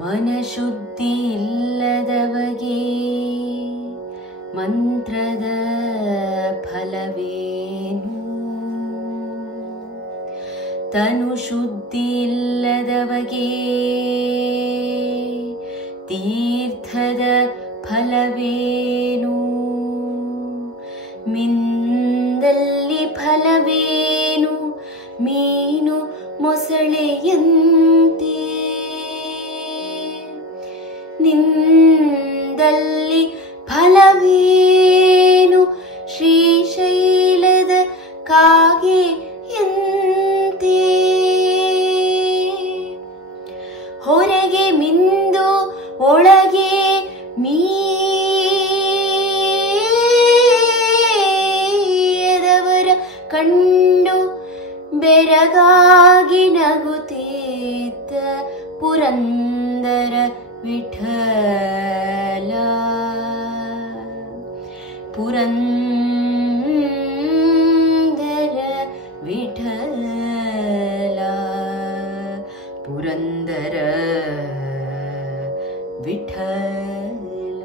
ಮನಶುದ್ಧಿ ಇಲ್ಲದವಗೆ ಮಂತ್ರದ ಫಲವೇನು? ತನು ಶುದ್ಧಿ ಇಲ್ಲದವಗೆ ತೀರ್ಥದ ಫಲವೇನು? ಮಿಂದಲ್ಲಿ ಫಲವೇನು? ಮೀನು ಮೊಸಳೆಯಂತೆ ನಿಂದಲ್ಲಿ ಫಲವೇನು? ಶ್ರೀಶೈಲದ ಕಾಗೆಯಂತೆ ಹೊರಗೆ ಮಿಂದು ಒಳಗೆ ಮೀಯದವರ ಕಂಡು ಬೆರಗಾಗಿ ನಗುತ್ತಿದ್ದ ಪುರಂದರ ವಿಠಲ. ಪುರಂದರ ವಿಠಲ, ಪುರಂದರ ವಿಠಲ.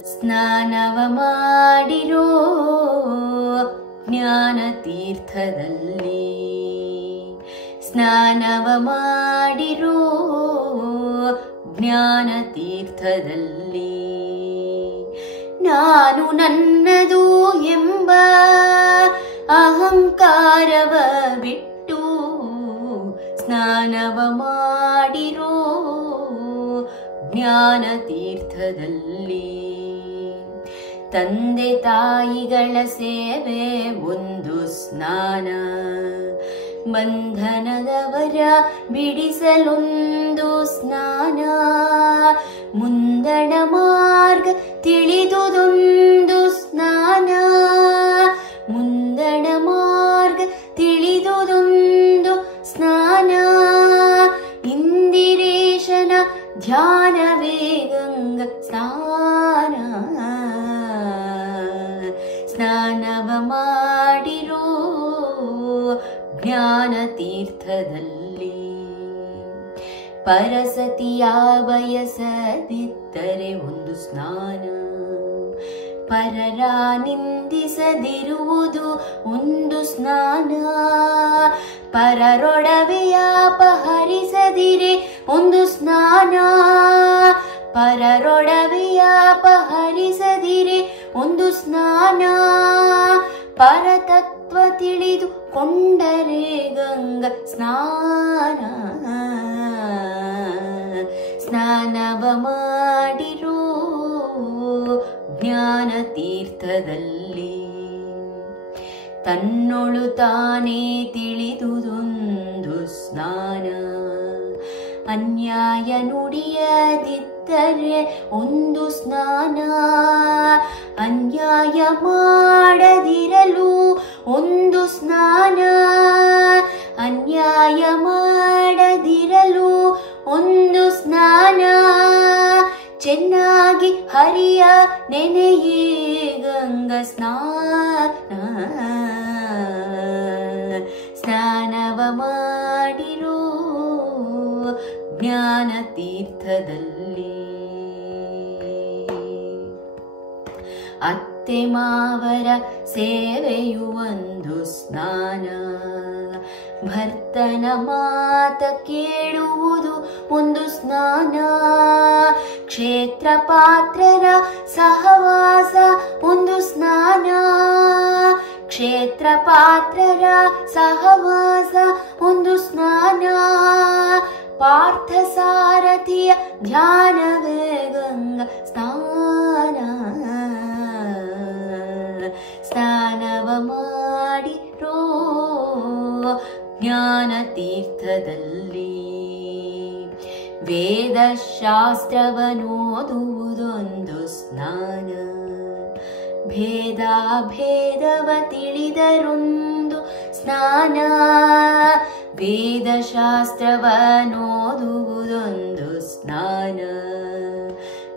ಸ್ನಾನವ ಮಾಡಿರೋ ಜ್ಞಾನ ತೀರ್ಥದಲ್ಲಿ, ಸ್ನಾನವ ಮಾಡಿರೋ ಜ್ಞಾನ ತೀರ್ಥದಲ್ಲಿ. ನಾನು ನನ್ನದು ಎಂಬ ಅಹಂಕಾರವ ಬಿಟ್ಟು ಸ್ನಾನವ ಮಾಡಿರೋ ಜ್ಞಾನ ತೀರ್ಥದಲ್ಲಿ. ತಂದೆ ತಾಯಿಗಳ ಸೇವೆ ಒಂದು ಸ್ನಾನ, ಬಂಧನದವರ ಬಿಡಿಸಲೊಂದು ಸ್ನಾನ. ಮುಂದಣ ಮಾರ್ಗ ತಿಳಿದುದೊಂದು ಸ್ನಾನ, ಮುಂದಣ ಮಾರ್ಗ ತಿಳಿದುದೊಂದು ಸ್ನಾನ. ಇಂದಿರೇಶನ ಧ್ಯಾನವೇ ಗಂಗ ಸ್ನಾನ. ಸ್ನಾನವ ಮಾಡಿರೋ ಜ್ಞಾನ ತೀರ್ಥದಲ್ಲಿ. ಪರಸತಿಯ ಬಯಸದಿದ್ದರೆ ಒಂದು ಸ್ನಾನ, ಪರರ ನಿಂದಿಸದಿರುವುದು ಒಂದು ಸ್ನಾನ. ಪರರೊಡವೆಯ ಅಪಹರಿಸದಿರೆ ಒಂದು ಸ್ನಾನ, ಪರರೊಡವೆಯ ಅಪಹರಿಸದಿರೆ ಒಂದು ಸ್ನಾನ. ಪರತತ್ವ ತಿಳಿದು ಕೊಂಡರೆ ಗಂಗ ಸ್ನಾನ. ಸ್ನಾನವ ಮಾಡಿರೋ ಜ್ಞಾನ ತೀರ್ಥದಲ್ಲಿ. ತನ್ನೊಳು ತಾನೇ ತಿಳಿದುದೊಂದು ಸ್ನಾನ, ಅನ್ಯಾಯ ನುಡಿಯದಿದ್ದರೆ ಒಂದು ಸ್ನಾನ. ಅನ್ಯಾಯ ಮಾಡದಿರಲು ಒಂದು ಸ್ನಾನ, ಅನ್ಯಾಯ ಮಾಡದಿರಲು ಒಂದು ಸ್ನಾನ. ಚೆನ್ನಾಗಿ ಹರಿಯ ನೆನೆಯೇ ಗಂಗ ಸ್ನಾನ. ಸ್ನಾನವ ಮಾಡಿರೋ ಜ್ಞಾನ ತೀರ್ಥದಲ್ಲಿ. ಅತ್ತೆ ಮಾವರ ಸೇವೆಯು ಒಂದು ಸ್ನಾನ, ಭರ್ತನ ಮಾತ ಕೇಳುವುದು ಒಂದು ಸ್ನಾನ. ಕ್ಷೇತ್ರ ಪಾತ್ರರ ಸಹವಾಸ ಒಂದು ಸ್ನಾನ, ಕ್ಷೇತ್ರ ಪಾತ್ರರ ಸಹವಾಸ ಒಂದು ಸ್ನಾನ. ಪಾರ್ಥ ಸಾರಥಿಯ ಧ್ಯಾನವೇ ಗಂಗ ಸ್ನಾನ. ಸ್ನಾನವ ಮಾಡಿರೋ ಜ್ಞಾನ ತೀರ್ಥದಲ್ಲಿ. ವೇದಶಾಸ್ತ್ರವನ್ನೋದುವುದೊಂದು ಸ್ನಾನ, ಭೇದ ಭೇದವ ತಿಳಿದರೊಂದು ಸ್ನಾನ. ವೇದಶಾಸ್ತ್ರವನ್ನೋದುವುದೊಂದು ಸ್ನಾನ,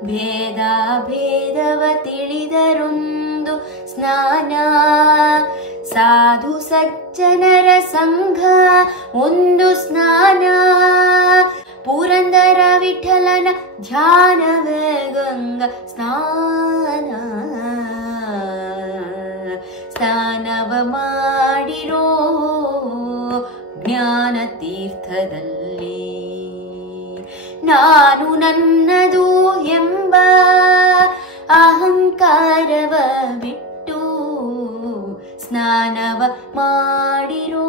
ಭೇದ ಭೇದವ ತಿಳಿದರೊಂದು ಸ್ನಾನ. ಸಾಧು ಸಜ್ಜನರ ಸಂಘ ಒಂದು ಸ್ನಾನ, ಪುರಂದರ ವಿಠಲನ ಧ್ಯಾನವೇ ಗಂಗಾ ಸ್ನಾನ. ಸ್ನಾನವ ಮಾಡಿರೋ ಜ್ಞಾನ ತೀರ್ಥದಲ್ಲಿ, ನಾನು ನನ್ನದು ಎಂಬ ಅಹಂಕಾರವ ಬಿಟ್ಟು ಸ್ನಾನವ ಮಾಡಿರೋ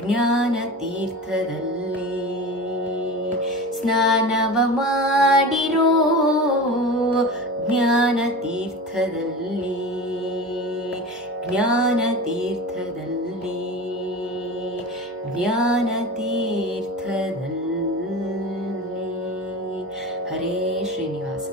ಜ್ಞಾನ ತೀರ್ಥದಲ್ಲಿ, ಸ್ನಾನವ ಮಾಡಿರೋ ಜ್ಞಾನ ತೀರ್ಥದಲ್ಲಿ, ಜ್ಞಾನ ತೀರ್ಥದಲ್ಲಿ, ಜ್ಞಾನ ತೀರ್ಥದಲ್ಲಿ. ಹರೇ ಶ್ರೀನಿವಾಸ.